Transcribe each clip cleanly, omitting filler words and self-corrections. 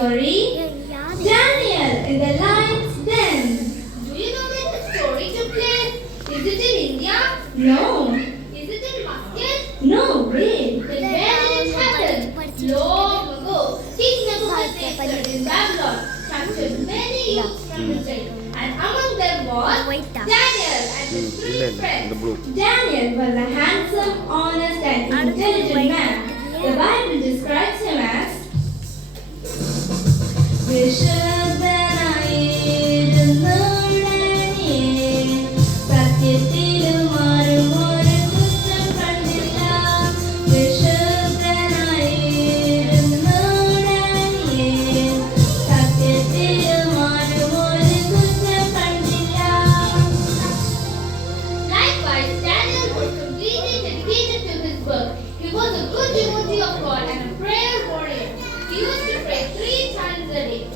story? Daniel in the lion's den. Do you know where the story took place? Is it in India? No, Is it in Muscat? no way. Then where did it happen? Long ago, King Nebuchadnezzar in Babylon captured many youths from the jail, and among them was Daniel and his three friends. Daniel was a handsome, honest, and intelligent man. The Bible describes him as Likewise, Daniel was completely dedicated to his work. He was a good devotee of God and a prayer warrior. He used to pray 3 times a day.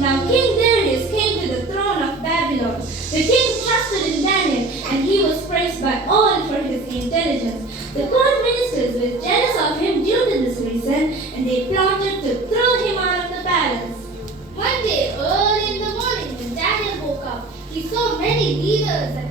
Now King Darius came to the throne of Babylon. The king trusted in Daniel, and he was praised by all for his intelligence. The court ministers were jealous of him due to this reason, and they plotted to throw him out of the palace. One day, early in the morning, when Daniel woke up, he saw many leaders and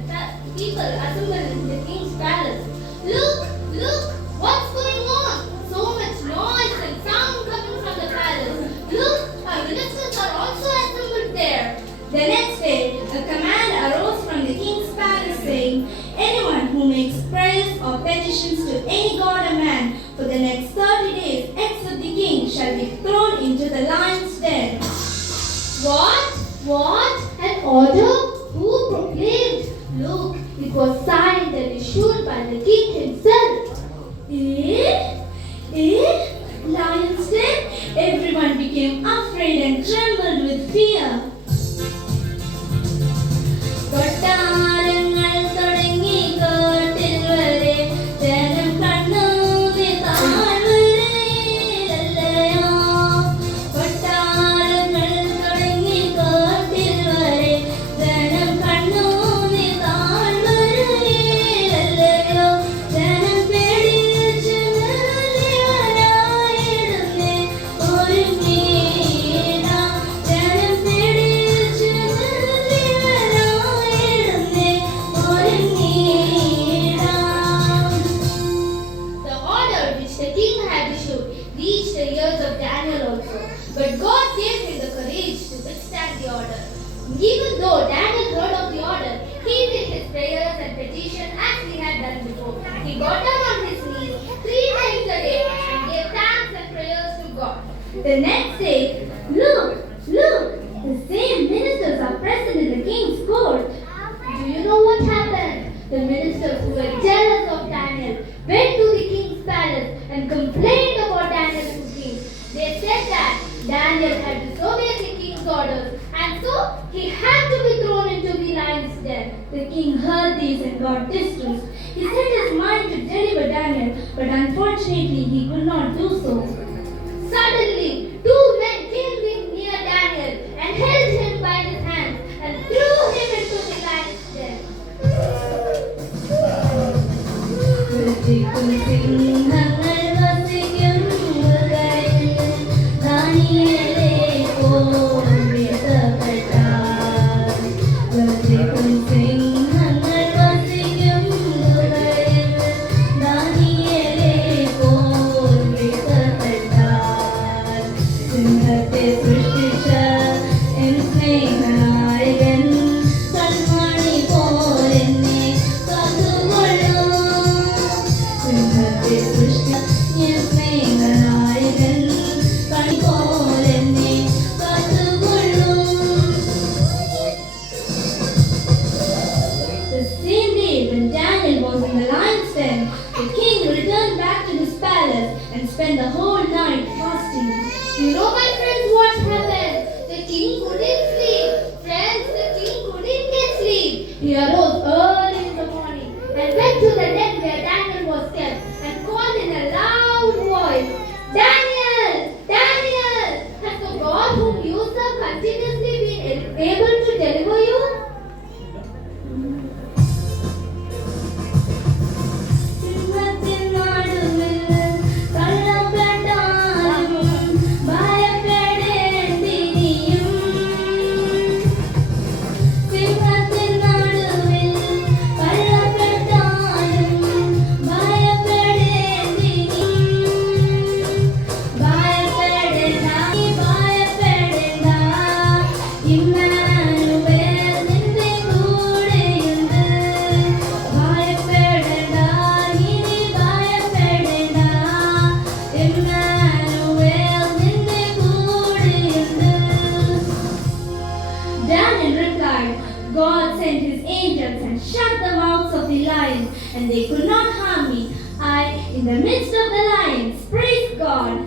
people assembled in the king's palace. Look, look, what's going on? So much noise and sound coming from the palace. Look, our ministers are also assembled there. The next day, a command arose from the king's palace saying, anyone who makes prayers or petitions to any god or man for the next 30 days except the king shall be thrown into the lion's den. What? What? An order? Who proclaimed? Look, it was signed and issued by the king himself. Lion's den? Everyone became afraid and trembled with fear. കൊട്ടാരങ്ങൾ തുടങ്ങി കാട്ടിൽ വരെ ജനം കണ്ണൂതി താഴ്വരയിലല്ലയോ കൊട്ടാരങ്ങൾ തുടങ്ങി കാട്ടിൽ വരെ ജനം കണ്ണൂതി താഴ്വരയിലല്ലയോ ജനം പേടിച്ച് നിറഞ്ഞവരായിടുന്നേ ഒരുങ്ങിയിടാം ജനം പേടിച്ച് The order which the king had issued reached the ears of Daniel also. But God gave him the courage to withstand the order. Even though Daniel heard of the order, he did his prayers and petition as he had done before. He got down on his knees 3 times a day and gave thanks and prayers to God. The next day, look, the same ministers are present in the king's court. Do you know what happened? The ministers who were jealous of Daniel went to the king's palace and complained about Daniel to the king. They said that Daniel had disobeyed the king's orders and so he had to be thrown into the lion's den. The king heard these and got distressed. He set his mind to deliver Daniel, but unfortunately he could not do so. Suddenly, 2 men came near Daniel and held him by his hands and threw him into the lion's den. spent the whole night fasting. You know, my friends, what happened? The king couldn't sleep. Friends, the king couldn't get sleep. He arose early in the morning and lions, and they could not harm me. I, in the midst of the lions, praise God.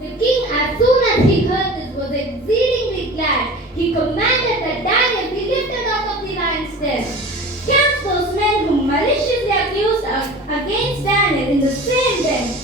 The king, as soon as he heard this, was exceedingly glad. He commanded that Daniel be lifted out of the lion's den. Cast those men whom maliciously accused against Daniel in the same den.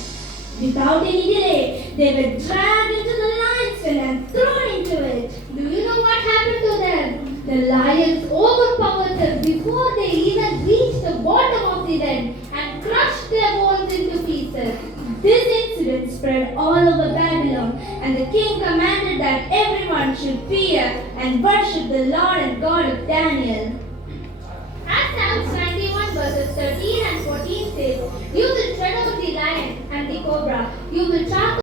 Without any delay, they were dragged into the lion's den and thrown into it. Do you know what happened to them? The lions overpowered them before they even reached the bottom of the den and crushed their bones into pieces. This incident spread all over Babylon, and the king commanded that everyone should fear and worship the Lord and God of Daniel. As Psalms 91 verses 13 and 14 says, you will tread over the lion and the cobra, you will trample